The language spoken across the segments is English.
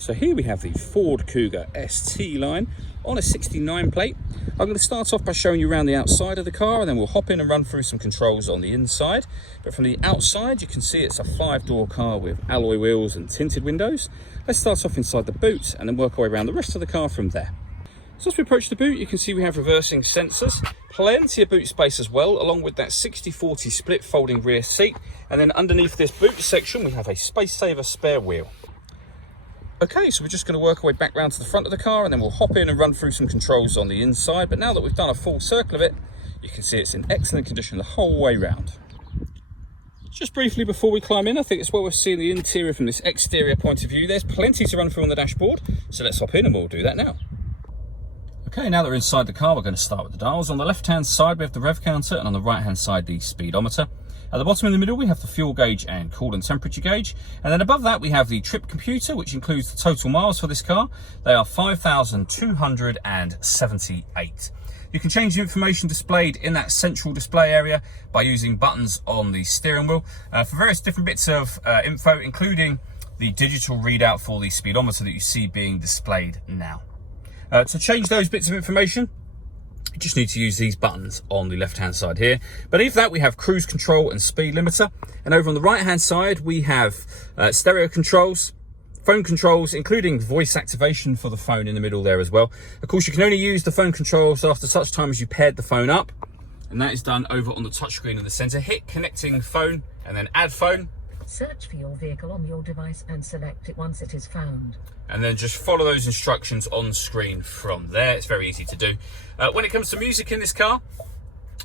So here we have the Ford Kuga ST line on a 69 plate. I'm going to start off by showing you around the outside of the car, and then we'll hop in and run through some controls on the inside. But from the outside, you can see it's a 5-door car with alloy wheels and tinted windows. Let's start off inside the boot and then work our way around the rest of the car from there. So as we approach the boot, you can see we have reversing sensors, plenty of boot space as well, along with that 60-40 split folding rear seat. And then underneath this boot section, we have a space saver spare wheel. Okay, so we're just going to work our way back round to the front of the car, and then we'll hop in and run through some controls on the inside. But now that we've done a full circle of it, you can see it's in excellent condition the whole way round. Just briefly before we climb in, I think it's well worth seeing the interior from this exterior point of view. There's plenty to run through on the dashboard, so let's hop in and we'll do that now. Okay, now that we're inside the car, we're going to start with the dials. On the left-hand side, we have the rev counter, and on the right-hand side, the speedometer. At the bottom in the middle, we have the fuel gauge and coolant temperature gauge. And then above that, we have the trip computer, which includes the total miles for this car. They are 5,278. You can change the information displayed in that central display area by using buttons on the steering wheel for various different bits of info, including the digital readout for the speedometer that you see being displayed now. To change those bits of information, you just need to use these buttons on the left-hand side here. Beneath that, we have cruise control and speed limiter. And over on the right-hand side, we have stereo controls, phone controls, including voice activation for the phone in the middle there as well. Of course, you can only use the phone controls after such time as you paired the phone up. And that is done over on the touchscreen in the center. Hit connecting phone and then add phone. Search for your vehicle on your device and select it once it is found. And then just follow those instructions on screen from there. It's very easy to do. When it comes to music in this car,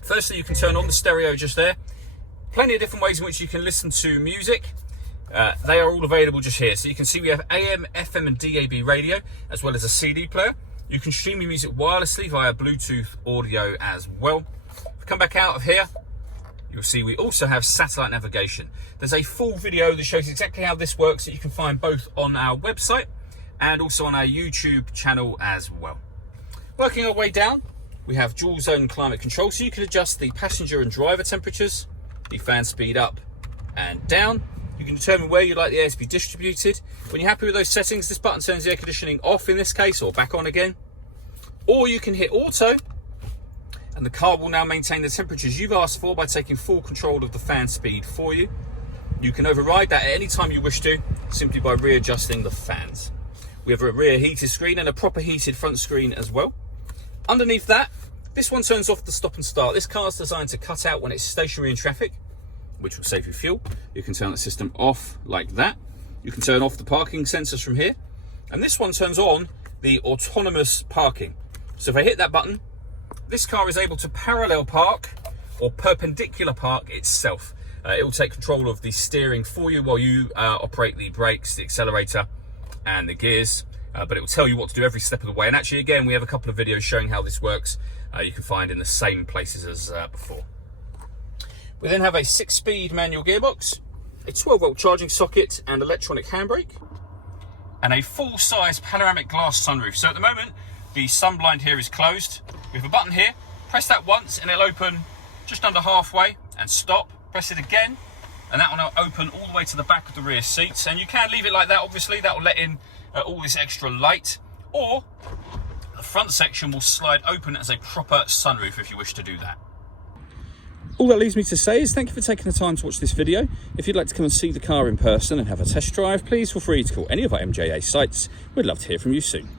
firstly, you can turn on the stereo just there. Plenty of different ways in which you can listen to music. They are all available just here. So you can see we have AM, FM and DAB radio, as well as a CD player. You can stream your music wirelessly via Bluetooth audio as well. If we come back out of here, you'll see we also have satellite navigation. There's a full video that shows exactly how this works that you can find both on our website and also on our YouTube channel as well. Working our way down, we have dual zone climate control, so you can adjust the passenger and driver temperatures, the fan speed up and down. You can determine where you'd like the air to be distributed. When you're happy with those settings, this button turns the air conditioning off in this case, or back on again. Or you can hit auto, and the car will now maintain the temperatures you've asked for by taking full control of the fan speed for you. You can override that at any time you wish to, simply by readjusting the fans. We have a rear heated screen and a proper heated front screen as well. Underneath that, this one turns off the stop and start. This car is designed to cut out when it's stationary in traffic, which will save you fuel. You can turn the system off like that. You can turn off the parking sensors from here. And this one turns on the autonomous parking. So if I hit that button, this car is able to parallel park or perpendicular park itself. It will take control of the steering for you while you operate the brakes, the accelerator and the gears, but it will tell you what to do every step of the way. And actually, again, we have a couple of videos showing how this works. You can find in the same places as before. We then have a 6-speed manual gearbox, a 12-volt charging socket and electronic handbrake, and a full-size panoramic glass sunroof. So at the moment, the sun blind here is closed. We have a button here, press that once and it'll open just under halfway and stop. Press it again and that will now open all the way to the back of the rear seats. And you can leave it like that, obviously, that will let in all this extra light, or the front section will slide open as a proper sunroof if you wish to do that. All that leaves me to say is thank you for taking the time to watch this video. If you'd like to come and see the car in person and have a test drive, please feel free to call any of our MJA sites. We'd love to hear from you soon.